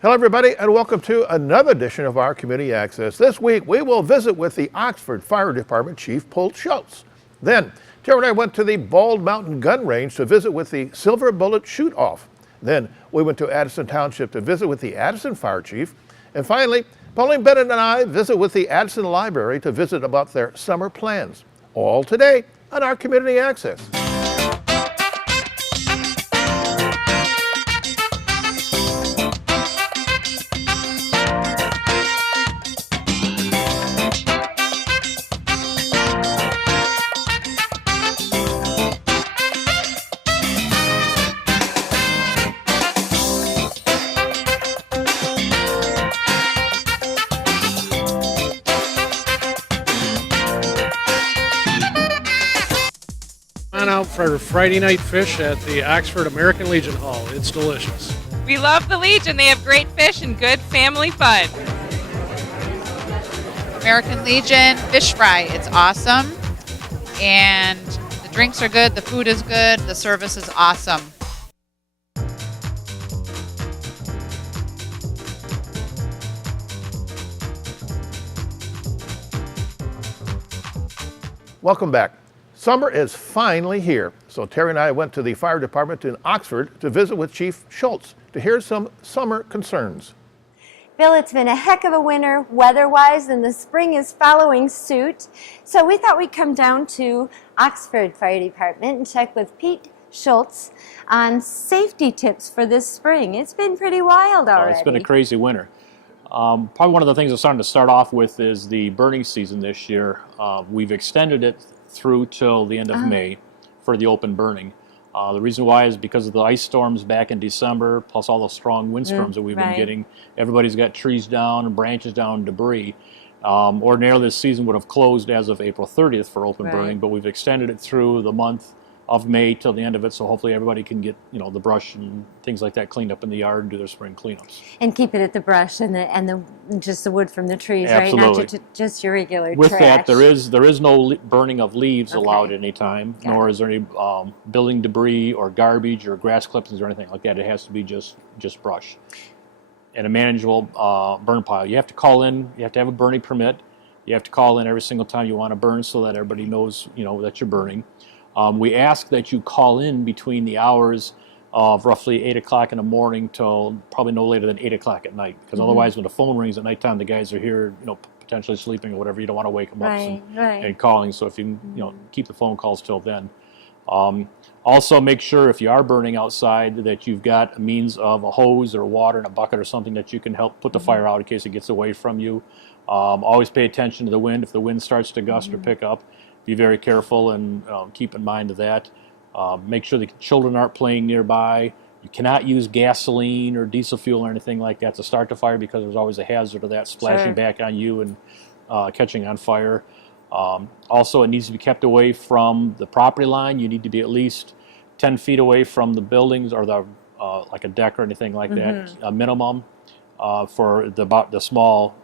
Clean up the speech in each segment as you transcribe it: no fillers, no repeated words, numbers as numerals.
Hello, everybody, and welcome to another edition of our Community Access. This week, we will visit with the Oxford Fire Department Chief, Scholz. Then, Teri and I went to the Bald Mountain Gun Range to visit with the Silver Bullet Shoot-Off. Then, we went to Addison Township to visit with the Addison Fire Chief. And finally, Pauline Bennett and I visit with the Addison Library to visit about their summer plans. All today on our Community Access. On out for Friday night fish at the Oxford American Legion Hall. It's delicious. We love the Legion. They have great fish and good family fun. American Legion fish fry. It's awesome. And the drinks are good. The food is good. The service is awesome. Welcome back. Summer is finally here, so Teri and I went to the fire department in Oxford to visit with Chief Scholz to hear some summer concerns. Bill, it's been a heck of a winter weather-wise, and the spring is following suit. So we thought we'd come down to Oxford Fire Department and check with Pete Scholz on safety tips for this spring. It's been pretty wild already. It's been a crazy winter. Probably one of the things that's starting to start off with is the burning season this year. We've extended it through till the end of May for the open burning. The reason why is because of the ice storms back in December, plus all the strong windstorms that we've been getting. Everybody's got trees down and branches down, debris. Ordinarily, this season would have closed as of April 30th for open burning, but we've extended it through the month of May till the end of it, so hopefully everybody can get the brush and things like that cleaned up in the yard and do their spring cleanups. And keep it at the brush and the just the wood from the trees, Absolutely. right? Not just your regular With trash. that, there is no burning of leaves allowed at any time, nor is there any building debris or garbage or grass clippings or anything like that. It has to be just brush and a manageable burn pile. You have to call in. You have to have a burning permit. You have to call in every single time you want to burn so that everybody knows that you're burning. We ask that you call in between the hours of roughly 8 o'clock in the morning till probably no later than 8 o'clock at night, because otherwise when the phone rings at nighttime, the guys are here, potentially sleeping or whatever. You don't want to wake them up and calling. So if you keep the phone calls till then. Also, make sure if you are burning outside that you've got a means of a hose or water and a bucket or something that you can help put the fire out in case it gets away from you. Always pay attention to the wind. If the wind starts to gust or pick up, be very careful and keep in mind of that. Make sure the children aren't playing nearby. You cannot use gasoline or diesel fuel or anything like that to start the fire, because there's always a hazard of that splashing back on you and catching on fire. Also, it needs to be kept away from the property line. You need to be at least 10 feet away from the buildings or the like a deck or anything like that, a minimum for the small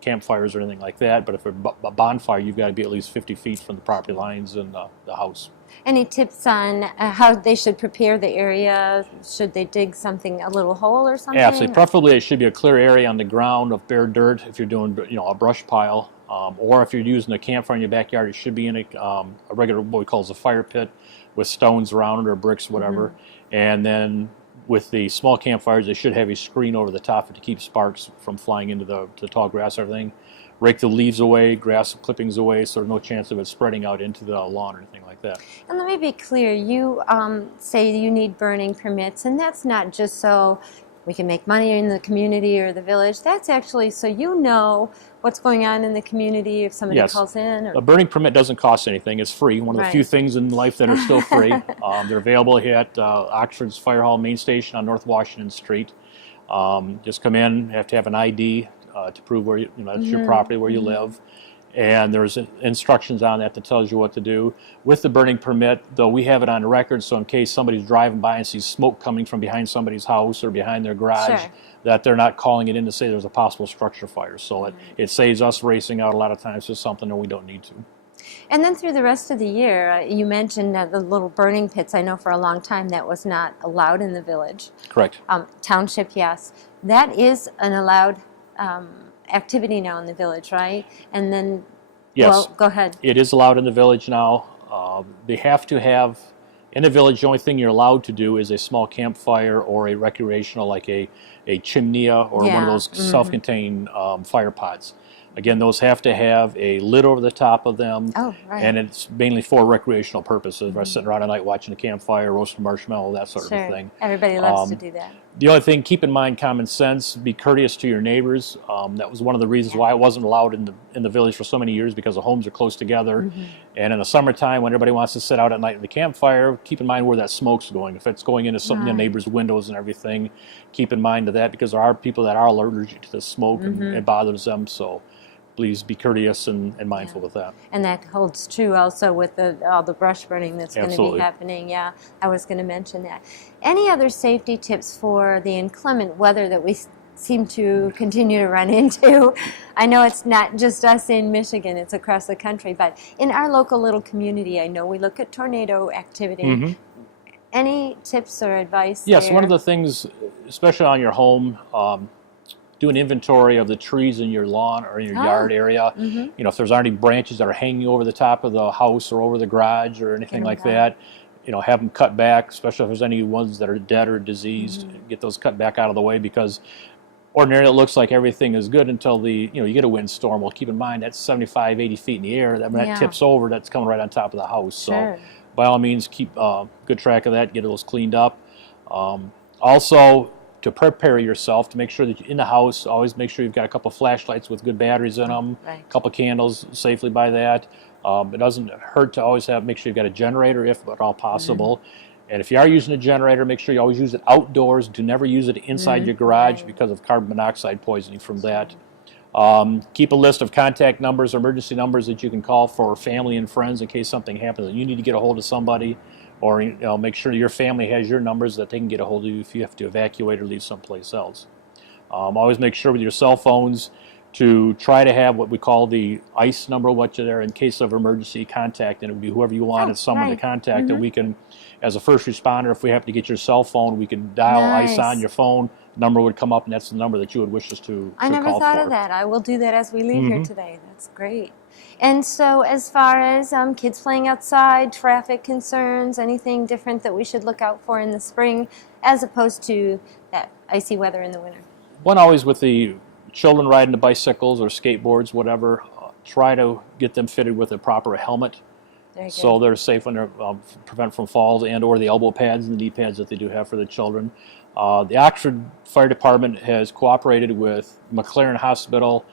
campfires or anything like that. But if it's a bonfire, you've got to be at least 50 feet from the property lines and the house. Any tips on how they should prepare the area? Should they dig a little hole or something? Absolutely. Preferably, it should be a clear area on the ground of bare dirt if you're doing a brush pile. Or if you're using a campfire in your backyard, it should be in a regular, what we call a fire pit with stones around it or bricks, whatever. And then with the small campfires, they should have a screen over the top to keep sparks from flying into the tall grass or everything. Rake the leaves away, grass clippings away, so there's no chance of it spreading out into the lawn or anything like that. And let me be clear, you say you need burning permits, and that's not just so we can make money in the community or the village. That's actually so you know what's going on in the community if somebody calls in. Or... A burning permit doesn't cost anything. It's free. One of the few things in life that are still free. They're available here at Oxford's Fire Hall Main Station on North Washington Street. Just come in. You have to have an ID to prove where that's your property, where you live. And there's instructions on that tells you what to do. With the burning permit, though, we have it on record, so in case somebody's driving by and sees smoke coming from behind somebody's house or behind their garage, that they're not calling it in to say there's a possible structure fire. So it saves us racing out a lot of times to something that we don't need to. And then through the rest of the year, you mentioned the little burning pits. I know for a long time that was not allowed in the village. Correct. Township, yes. That is an allowed activity now in the village, right? And then, Yes. well, go ahead. It is allowed in the village now. They have to have, in the village, the only thing you're allowed to do is a small campfire or a recreational, like a chimney or one Yeah. of those self-contained fire pots. Again, those have to have a lid over the top of them. Oh, right. And it's mainly for recreational purposes. We're sitting around at night watching a campfire, roasting marshmallow, that sort Sure. of thing. Everybody loves to do that. The only thing, keep in mind common sense, be courteous to your neighbors. That was one of the reasons why it wasn't allowed in the village for so many years, because the homes are close together. And in the summertime, when everybody wants to sit out at night in the campfire, keep in mind where that smoke's going. If it's going into some of the neighbors' windows and everything, keep in mind of that, because there are people that are allergic to the smoke and it bothers them. So please be courteous and mindful with that. And that holds true also with all the brush burning that's going to be Absolutely. happening. Yeah, I was going to mention that. Any other safety tips for the inclement weather that we seem to continue to run into? I know it's not just us in Michigan, it's across the country, but in our local little community, I know we look at tornado activity. Any tips or advice Yes, there? one of the things, especially on your home, do an inventory of the trees in your lawn or in your yard area. You know, if there's already branches that are hanging over the top of the house or over the garage or anything like that, you know, have them cut back, especially if there's any ones that are dead or diseased. Get those cut back out of the way, because ordinarily it looks like everything is good until you get a windstorm. Well, keep in mind that's 75, 80 feet in the air. When that tips over, that's coming right on top of the house. Sure. So by all means, keep good track of that, get those cleaned up. Also, to prepare yourself, to make sure that in the house, always make sure you've got a couple flashlights with good batteries in them, Right. a couple candles safely by that. It doesn't hurt to always make sure you've got a generator if at all possible. And if you are using a generator, make sure you always use it outdoors. Do never use it inside your garage because of carbon monoxide poisoning from that. Keep a list of contact numbers, emergency numbers that you can call for family and friends in case something happens and you need to get a hold of somebody. Or make sure your family has your numbers that they can get a hold of you if you have to evacuate or leave someplace else. Always make sure with your cell phones to try to have what we call the ICE number, what you're there in case of emergency contact, and it would be whoever you want as someone to contact. And we can, as a first responder, if we have to get your cell phone, we can dial ICE on your phone. Number would come up, and that's the number that you would wish us to I never call thought for. of that. I will do that as we leave here today. That's great. And so as far as kids playing outside, traffic concerns, anything different that we should look out for in the spring as opposed to that icy weather in the winter? One, always with the children riding the bicycles or skateboards, whatever, try to get them fitted with a proper helmet. Very So good. they're safe when they're prevent from falls and or the elbow pads and the knee pads that they do have for the children. The Oxford Fire Department has cooperated with McLaren Hospital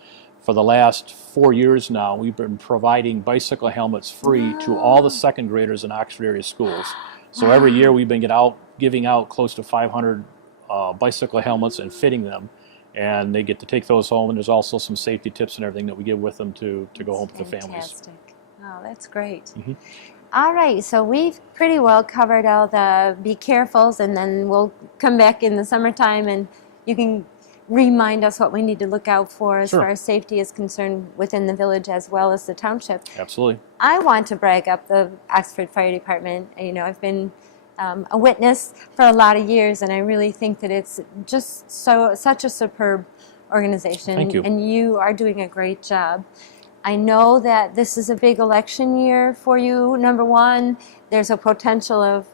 for the last 4 years now. We've been providing bicycle helmets free to all the second graders in Oxford area schools. So every year we've been giving out close to 500 bicycle helmets and fitting them. And they get to take those home, and there's also some safety tips and everything that we give with them to go home with their families. Fantastic. Oh, that's great. All right, so we've pretty well covered all the be carefuls, and then we'll come back in the summertime and you can remind us what we need to look out for as Sure. far as safety is concerned within the village as well as the township. Absolutely. I want to brag up the Oxford Fire Department. You know, I've been a witness for a lot of years, and I really think that it's just such a superb organization. Thank you. And you are doing a great job. I know that this is a big election year for you. Number one, there's a potential of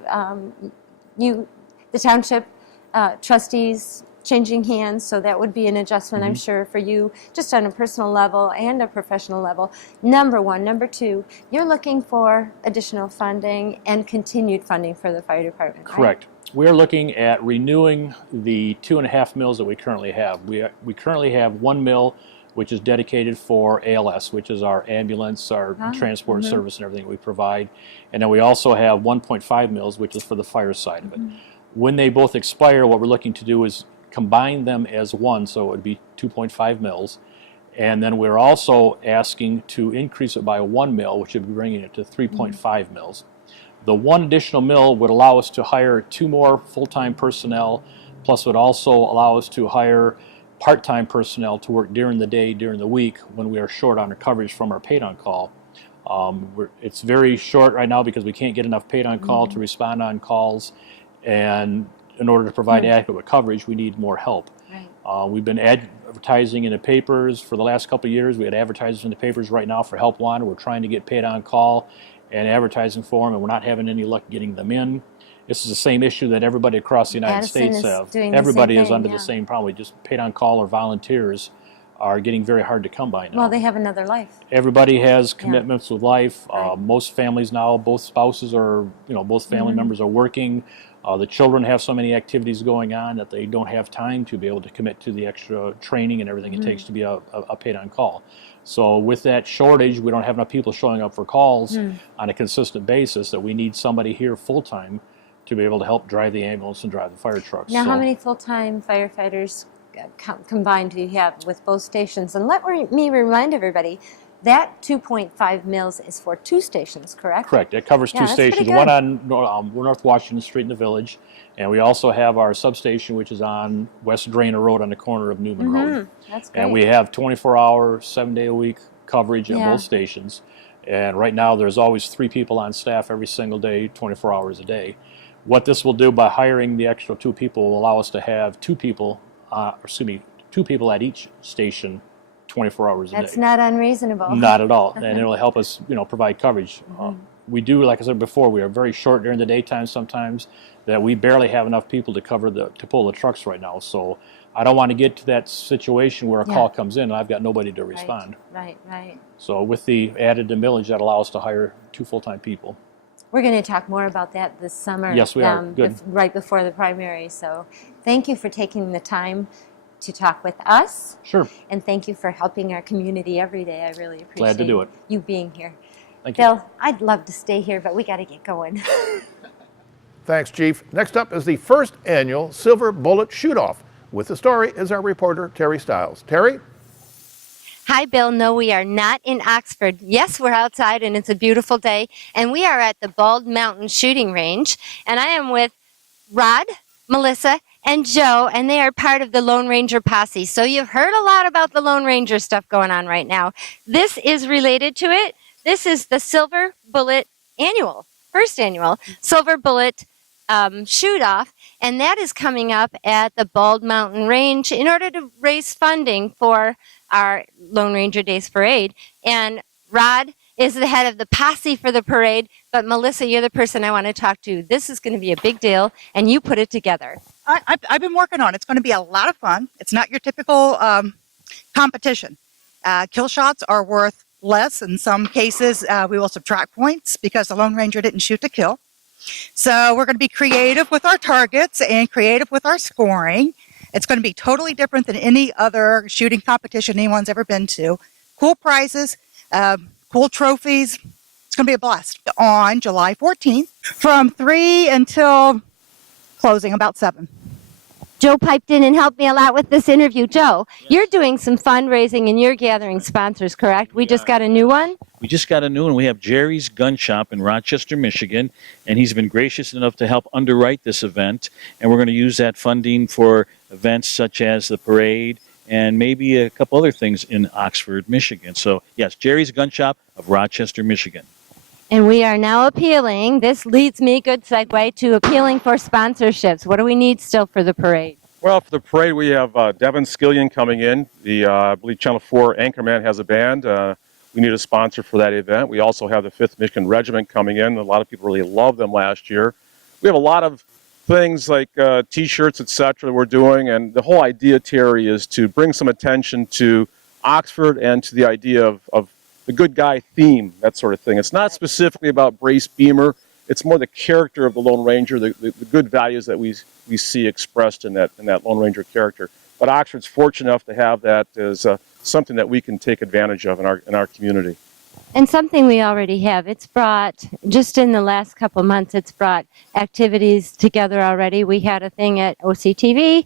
the township trustees changing hands, so that would be an adjustment, I'm sure, for you, just on a personal level and a professional level. Number one. Number two, you're looking for additional funding and continued funding for the fire department, right? Correct. We're looking at renewing the 2.5 mills that we currently have. We currently have 1 mill which is dedicated for ALS, which is our ambulance, our transport service and everything we provide. And then we also have 1.5 mills, which is for the fire side of it. When they both expire, what we're looking to do is combine them as one, so it would be 2.5 mills. And then we're also asking to increase it by 1 mill, which would be bringing it to 3.5 mills. The one additional mill would allow us to hire 2 more full-time personnel, plus would also allow us to hire part-time personnel to work during the day, during the week, when we are short on our coverage from our paid-on call. It's very short right now because we can't get enough paid on call to respond on calls, and in order to provide adequate coverage, we need more help. Right. We've been advertising in the papers for the last couple of years. We had advertisers in the papers right now for help wanted. We're trying to get paid on call and advertising for them, and we're not having any luck getting them in. This is the same issue that everybody across the United Madison States is have. doing the Everybody same is thing, under yeah. the same problem. Just paid on call or volunteers are getting very hard to come by now. Well, they have another life. Everybody has commitments with life. Right. Most families now, both spouses are, both family members are working. The children have so many activities going on that they don't have time to be able to commit to the extra training and everything it takes to be a paid on call. So with that shortage, we don't have enough people showing up for calls on a consistent basis, that we need somebody here full time to be able to help drive the ambulance and drive the fire trucks. Now, So how many full-time firefighters combined do you have with both stations? And let me remind everybody, that 2.5 mils is for 2 stations, correct? Correct. It covers Yeah, two that's pretty stations, good. one on North Washington Street in the village, and we also have our substation, which is on West Drainer Road on the corner of Newman Road. That's great. And we have 24-hour, 7-day-a-week coverage at Yeah. both stations. And right now, there's always 3 people on staff every single day, 24 hours a day. What this will do by hiring the extra 2 people will allow us to have 2 people at each station 24 hours a day. That's not unreasonable. Not at all, and it'll help us, provide coverage. We do, like I said before, we are very short during the daytime sometimes, that we barely have enough people to pull the trucks right now. So I don't want to get to that situation where a call comes in and I've got nobody to respond. Right. So with the added millage, that allows us to hire 2 full-time people. We're going to talk more about that this summer. Yes, we are. Good. Right before the primary. So thank you for taking the time to talk with us. Sure. And thank you for helping our community every day. I really appreciate Glad to do it. you being here. Thank you. Bill, I'd love to stay here, but we got to get going. Thanks, Chief. Next up is the first annual Silver Bullet Shoot-Off. With the story is our reporter, Teri Stiles. Teri? Hi, Bill. No, we are not in Oxford. Yes, we're outside and it's a beautiful day. And we are at the Bald Mountain Shooting Range. And I am with Rod, Melissa, and Joe, and they are part of the Lone Ranger posse. So you've heard a lot about the Lone Ranger stuff going on right now. This is related to it. This is the Silver Bullet first annual Silver Bullet shoot-off, and that is coming up at the Bald Mountain Range in order to raise funding for our Lone Ranger Days Parade. And Rod is the head of the posse for the parade, but Melissa, you're the person I want to talk to. This is going to be a big deal, and you put it together. I've been working on it. It's going to be a lot of fun. It's not your typical competition. Kill shots are worth less. In some cases, we will subtract points because the Lone Ranger didn't shoot to kill. So we're going to be creative with our targets and creative with our scoring. It's going to be totally different than any other shooting competition anyone's ever been to. Cool prizes, cool trophies. It's going to be a blast. On July 14th from 3 until closing about 7. Joe piped in and helped me a lot with this interview. Joe, you're doing some fundraising and you're gathering sponsors, correct? We just got a new one? We just got a new one. We have Jerry's Gun Shop in Rochester, Michigan, and he's been gracious enough to help underwrite this event. And we're going to use that funding for events such as the parade and maybe a couple other things in Oxford, Michigan. So, yes, Jerry's Gun Shop of Rochester, Michigan. And we are now appealing. This leads me, good segue, to appealing for sponsorships. What do we need still for the parade? Well, for the parade, we have Devin Skillion coming in. I believe Channel 4 Anchorman has a band. We need a sponsor for that event. We also have the 5th Michigan Regiment coming in. A lot of people really loved them last year. We have a lot of things like T-shirts, etc. that we're doing. And the whole idea, Terry, is to bring some attention to Oxford and to the idea of the good guy theme, that sort of thing. It's not specifically about Brace Beamer. It's more the character of the Lone Ranger, the good values that we see expressed in that Lone Ranger character. But Oxford's fortunate enough to have that as something that we can take advantage of in our community. And something we already have. It's brought, just in the last couple months, it's brought activities together already. We had a thing at OCTV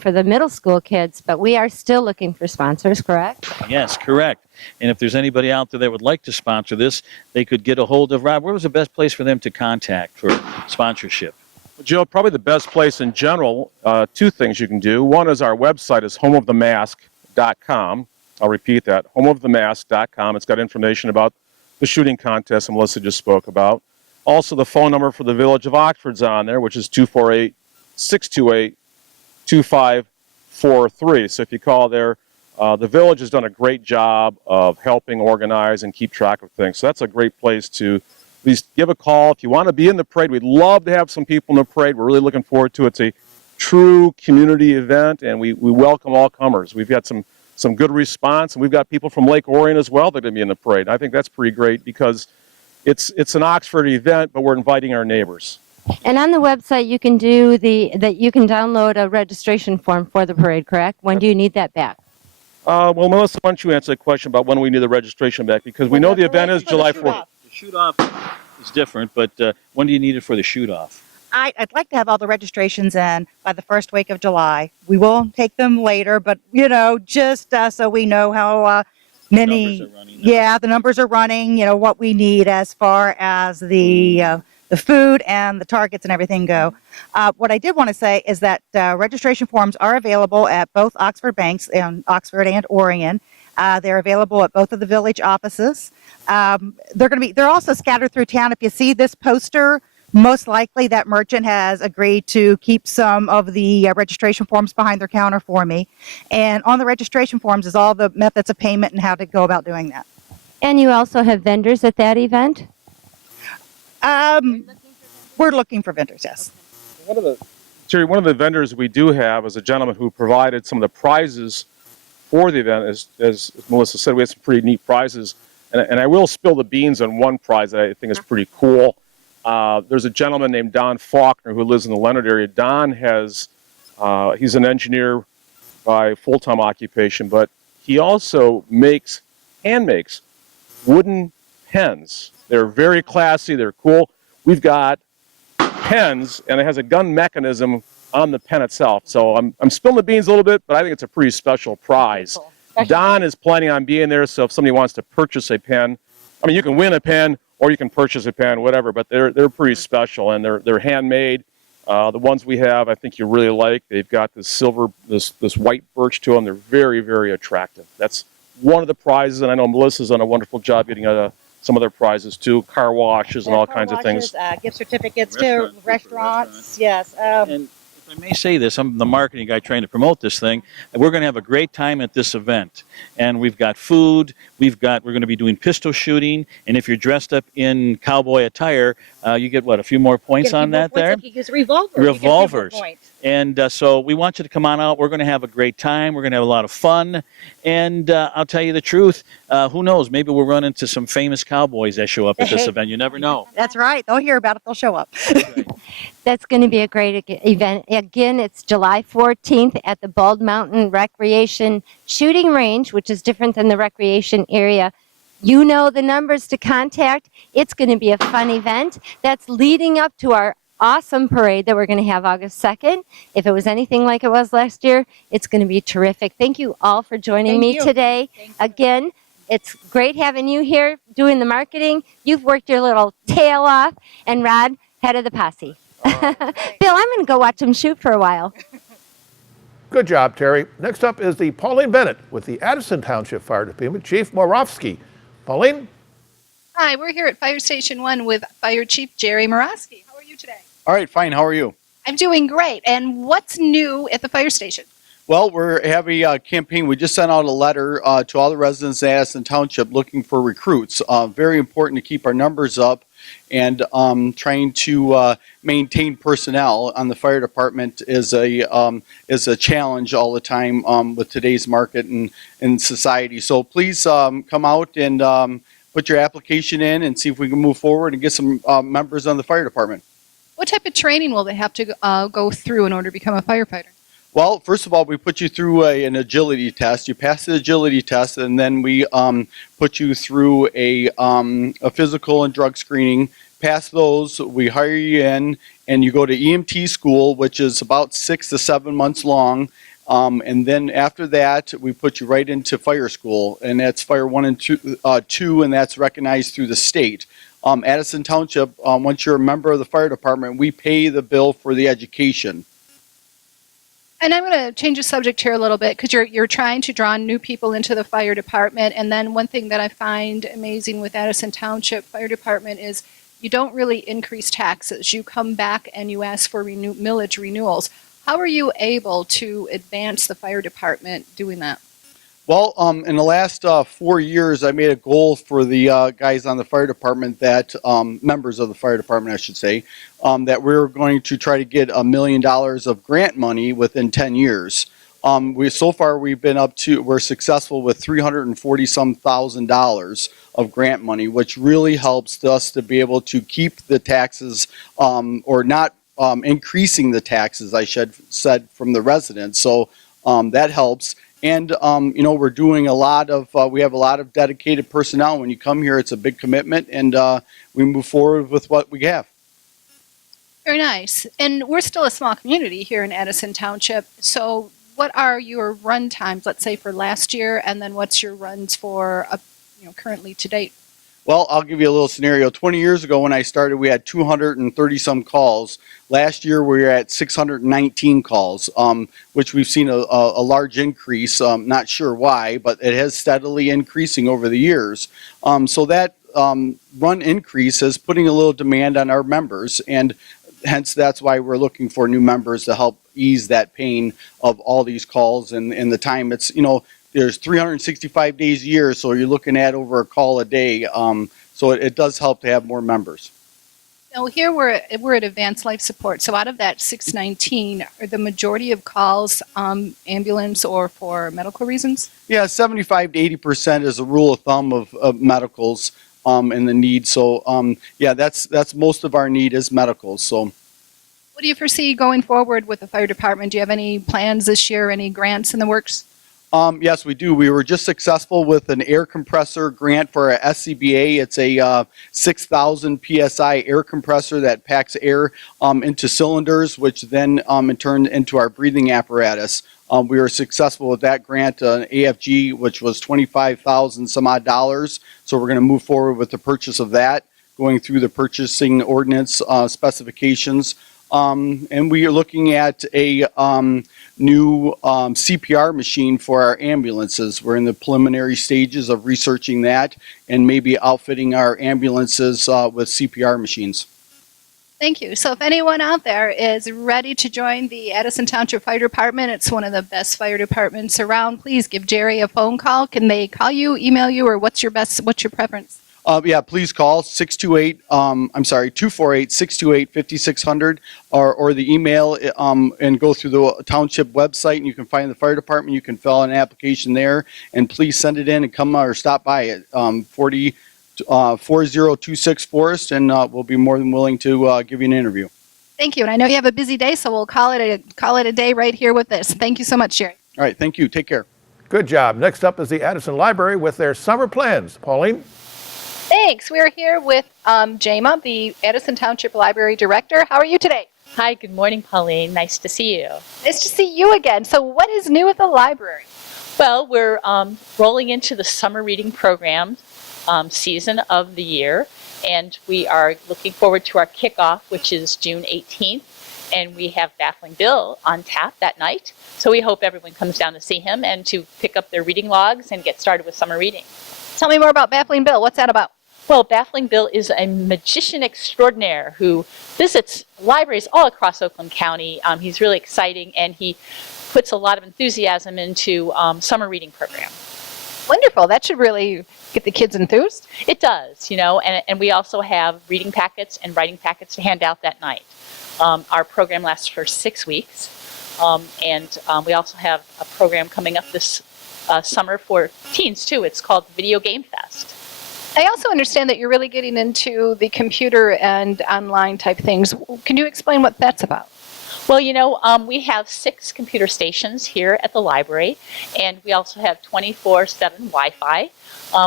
for the middle school kids, but we are still looking for sponsors, correct? Yes, correct. And if there's anybody out there that would like to sponsor this, they could get a hold of Rob. Where was the best place for them to contact for sponsorship? Well, Joe, probably the best place in general, 2 things you can do. One is our website is homeofthemask.com. I'll repeat that, homeofthemask.com. It's got information about the shooting contest that Melissa just spoke about. Also, the phone number for the Village of Oxford's on there, which is 248-628-2543. So if you call there, the Village has done a great job of helping organize and keep track of things. So that's a great place to at least give a call. If you want to be in the parade, we'd love to have some people in the parade. We're really looking forward to it. It's a true community event, and we welcome all comers. We've got some good response, and we've got people from Lake Orion as well that are going to be in the parade. I think that's pretty great because it's an Oxford event, but we're inviting our neighbors. And on the website, you can download a registration form for the parade, correct? When do you need that back? Well, Melissa, why don't you answer the question about when we need the registration back? Because we know the event is July 4th. The shoot-off is different, but when do you need it for the shoot-off? I'd like to have all the registrations in by the first week of July. We will take them later, but, just so we know how many. Numbers are running now. Yeah, the numbers are running, what we need as far as the food and the targets and everything go. What I did want to say is that registration forms are available at both Oxford banks in Oxford and Orion. They're available at both of the village offices. They're also scattered through town. If you see this poster, most likely that merchant has agreed to keep some of the registration forms behind their counter for me. And on the registration forms is all the methods of payment and how to go about doing that. And you also have vendors at that event? We're looking for vendors, yes. Teri, one of the vendors we do have is a gentleman who provided some of the prizes for the event. As Melissa said, we had some pretty neat prizes. And I will spill the beans on one prize that I think is pretty cool. There's a gentleman named Don Faulkner who lives in the Leonard area. Don he's an engineer by full-time occupation, but he also hand makes wooden pens. They're very classy, they're cool. We've got pens, and it has a gun mechanism on the pen itself. So I'm spilling the beans a little bit, but I think it's a pretty special prize. Don is planning on being there, so if somebody wants to purchase a pen, you can win a pen, or you can purchase a pen, whatever, but they're pretty special, and they're handmade. The ones we have, I think you really like. They've got this white birch to them. They're very, very attractive. That's one of the prizes, and I know Melissa's done a wonderful job getting some other prizes too, car washes and all kinds of things. Gift certificates to restaurants, yes. And if I may say this, I'm the marketing guy trying to promote this thing. We're going to have a great time at this event. And we've got food, we're going to be doing pistol shooting, and if you're dressed up in cowboy attire, you get, a few more points on that there? If you use revolvers. Revolvers. And so we want you to come on out. We're going to have a great time. We're going to have a lot of fun. And I'll tell you the truth, who knows, maybe we'll run into some famous cowboys that show up at this event. You never know. That's right. They'll hear about it. They'll show up. That's going to be a great event. Again, it's July 14th at the Bald Mountain Recreation Shooting Range, which is different than the recreation area. You know the numbers to contact. It's going to be a fun event. That's leading up to our awesome parade that we're going to have August 2nd. If it was anything like it was last year, it's going to be terrific. Thank you all for joining me today. Again, it's great having you here doing the marketing. You've worked your little tail off. And Rod, head of the posse. Bill, I'm going to go watch them shoot for a while. Good job, Teri. Next up is the Pauline Bennett with the Addison Township Fire Department Chief Moravsky. Pauline? Hi, we're here at Fire Station 1 with Fire Chief Jerry Moravsky. How are you today? All right, fine. How are you? I'm doing great. And what's new at the fire station? Well, we're having a campaign. We just sent out a letter to all the residents of Addison Township looking for recruits. Very important to keep our numbers up and trying to maintain personnel on the fire department is a challenge all the time with today's market and society. So please come out and put your application in and see if we can move forward and get some members on the fire department. What type of training will they have to go through in order to become a firefighter? Well, first of all, we put you through an agility test. You pass the agility test, and then we put you through a physical and drug screening. Pass those, we hire you in, and you go to EMT school, which is about 6 to 7 months long. And then after that, we put you right into fire school, and that's Fire 1 and 2, and that's recognized through the state. Addison Township, once you're a member of the fire department, we pay the bill for the education. And I'm going to change the subject here a little bit because you're trying to draw new people into the fire department. And then one thing that I find amazing with Addison Township Fire Department is you don't really increase taxes. You come back and you ask for millage renewals. How are you able to advance the fire department doing that? Well, in the last 4 years, I made a goal for the guys on the fire department that, members of the fire department, I should say, that we're going to try to get $1 million of grant money within 10 years. So far we've been we're successful with $340-some thousand of grant money, which really helps us to be able to keep the taxes, or not increasing the taxes, I should said, from the residents. So that helps. And, we're doing we have a lot of dedicated personnel. When you come here, it's a big commitment, and we move forward with what we have. Very nice. And we're still a small community here in Addison Township. So what are your run times, let's say, for last year, and then what's your runs for, currently to date? Well, I'll give you a little scenario. 20 years ago when I started, we had 230-some calls. Last year, we were at 619 calls, which we've seen a large increase. Not sure why, but it has steadily increasing over the years. So that run increase is putting a little demand on our members, and hence that's why we're looking for new members to help ease that pain of all these calls and the time. It's, there's 365 days a year, so you're looking at over a call a day. So it does help to have more members. Now here we're at Advanced Life Support. So out of that 619, are the majority of calls ambulance or for medical reasons? Yeah, 75 to 80% is a rule of thumb of medicals and the need. So yeah, that's most of our need is medicals. So what do you foresee going forward with the fire department? Do you have any plans this year, any grants in the works? Yes, we do. We were just successful with an air compressor grant for a SCBA. It's a 6,000 PSI air compressor that packs air into cylinders, which then in turn into our breathing apparatus. We were successful with that grant, an AFG, which was $25,000 some odd dollars. So we're going to move forward with the purchase of that, going through the purchasing ordinance specifications. And we are looking at a new CPR machine for our ambulances. We're in the preliminary stages of researching that and maybe outfitting our ambulances with CPR machines. Thank you. So if anyone out there is ready to join the Addison Township Fire Department, it's one of the best fire departments around, please give Jerry a phone call. Can they call you, email you, or what's your preference? Yeah, please call 248-628-5600 or the email and go through the township website, and you can find the fire department. You can fill out an application there, and please send it in and come or stop by at 4026 Forest, and we'll be more than willing to give you an interview. Thank you. And I know you have a busy day, so we'll call it a day right here with this. Thank you so much, Jerry. All right, thank you. Take care. Good job. Next up is the Addison Library with their summer plans. Pauline? Thanks. We're here with Jama, the Addison Township Library Director. How are you today? Hi, good morning, Pauline. Nice to see you. Nice to see you again. So what is new at the library? Well, we're rolling into the summer reading program season of the year, and we are looking forward to our kickoff, which is June 18th, and we have Baffling Bill on tap that night. So we hope everyone comes down to see him and to pick up their reading logs and get started with summer reading. Tell me more about Baffling Bill. What's that about? Well, Baffling Bill is a magician extraordinaire who visits libraries all across Oakland County. He's really exciting, and he puts a lot of enthusiasm into summer reading program. Wonderful. That should really get the kids enthused. It does, and we also have reading packets and writing packets to hand out that night. Our program lasts for 6 weeks, and we also have a program coming up this summer for teens, too. It's called Video Game Fest. I also understand that you're really getting into the computer and online type things. Can you explain what that's about? Well, we have 6 computer stations here at the library, and we also have 24/7 Wi-Fi.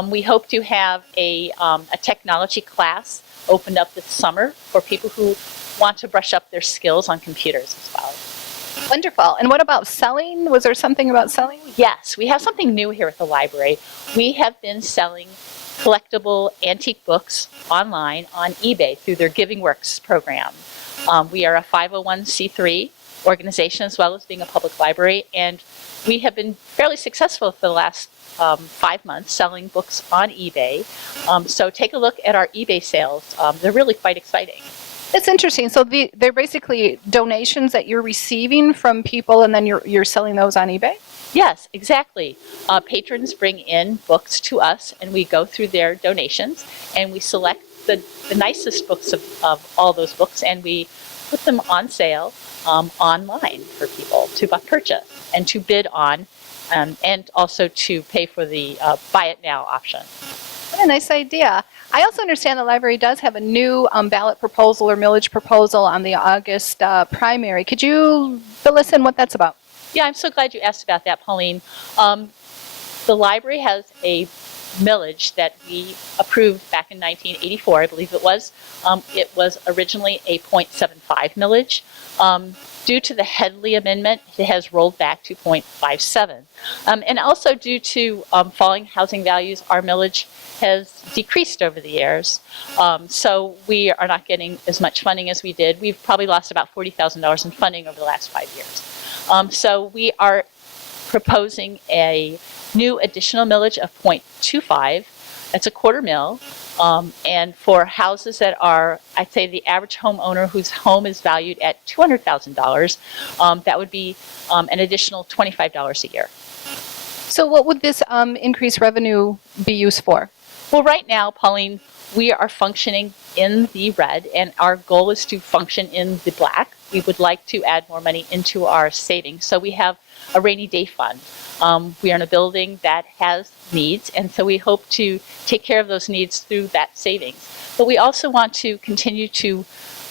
We hope to have a technology class opened up this summer for people who want to brush up their skills on computers as well. Wonderful. And what about selling? Was there something about selling? Yes, we have something new here at the library. We have been selling collectible antique books online on eBay through their Giving Works program. We are a 501c3, organization as well as being a public library, and we have been fairly successful for the last 5 months selling books on eBay. So take a look at our eBay sales. They're really quite exciting. That's interesting. So they're basically donations that you're receiving from people, and then you're selling those on eBay? Yes, exactly. Patrons bring in books to us, and we go through their donations, and we select the nicest books of all those books, and we put them on sale online for people to purchase and to bid on, and also to pay for the buy it now option. What a nice idea. I also understand the library does have a new ballot proposal or millage proposal on the August primary. Could you fill us in what that's about? Yeah, I'm so glad you asked about that, Pauline. The library has a millage that we approved back in 1984, I believe it was. It was originally a 0.75 millage. Due to the Headley Amendment, it has rolled back to 0.57. And also due to falling housing values, our millage has decreased over the years. So we are not getting as much funding as we did. We've probably lost about $40,000 in funding over the last 5 years. So we are proposing a new additional millage of 0.25. That's a quarter mil. And for houses that are, I'd say the average homeowner whose home is valued at $200,000, that would be an additional $25 a year. So what would this increased revenue be used for? Well, right now, Pauline, we are functioning in the red, and our goal is to function in the black. We would like to add more money into our savings. So we have a rainy day fund. We are in a building that has needs, and so we hope to take care of those needs through that savings. But we also want to continue to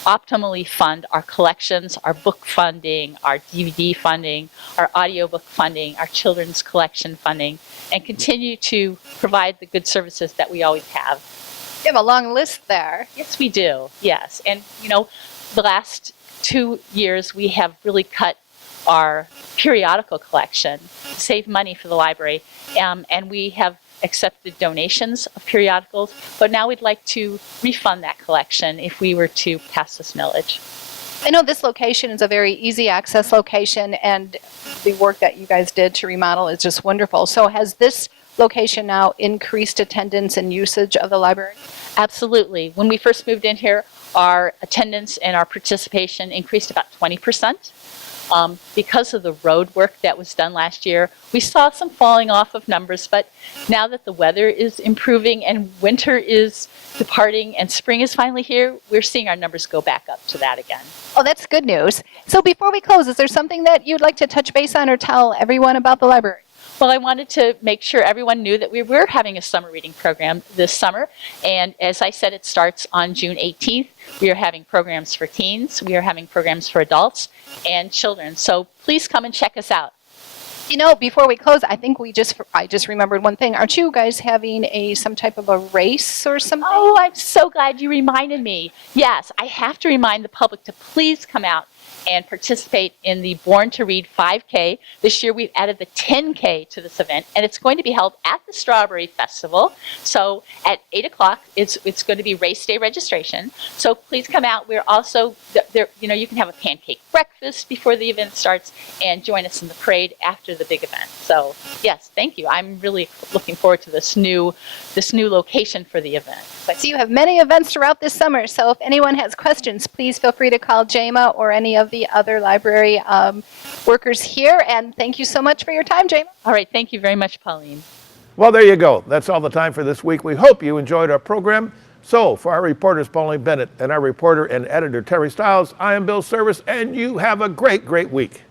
optimally fund our collections, our book funding, our DVD funding, our audiobook funding, our children's collection funding, and continue to provide the good services that we always have. You have a long list there. Yes, we do. Yes. And, you know, the last 2 years we have really cut our periodical collection to save money for the library, and we have accepted donations of periodicals, but now we'd like to refund that collection if we were to pass this millage. I know this location is a very easy access location, and the work that you guys did to remodel is just wonderful. So has this location now increased attendance and usage of the library? Absolutely. When we first moved in here, our attendance and our participation increased about 20%. Because of the road work that was done last year, we saw some falling off of numbers, but now that the weather is improving and winter is departing and spring is finally here, we're seeing our numbers go back up to that again. Oh, that's good news. So before we close, is there something that you'd like to touch base on or tell everyone about the library? Well, I wanted to make sure everyone knew that we were having a summer reading program this summer. And as I said, it starts on June 18th. We are having programs for teens. We are having programs for adults and children. So please come and check us out. You know, before we close, I think I just remembered one thing. Aren't you guys having some type of a race or something? Oh, I'm so glad you reminded me. Yes, I have to remind the public to please come out and participate in the Born to Read 5K. This year we've added the 10K to this event, and it's going to be held at the Strawberry Festival. So at 8 o'clock, it's going to be race day registration. So please come out. We're also, you can have a pancake breakfast before the event starts and join us in the parade after the big event. So yes, thank you. I'm really looking forward to this new location for the event. So you have many events throughout this summer. So if anyone has questions, please feel free to call Jama or any of the other library workers here. And thank you so much for your time, Jama. All right. Thank you very much, Pauline. Well, there you go. That's all the time for this week. We hope you enjoyed our program. So for our reporters, Pauline Bennett, and our reporter and editor, Teri Stiles, I am Bill Service, and you have a great, great week.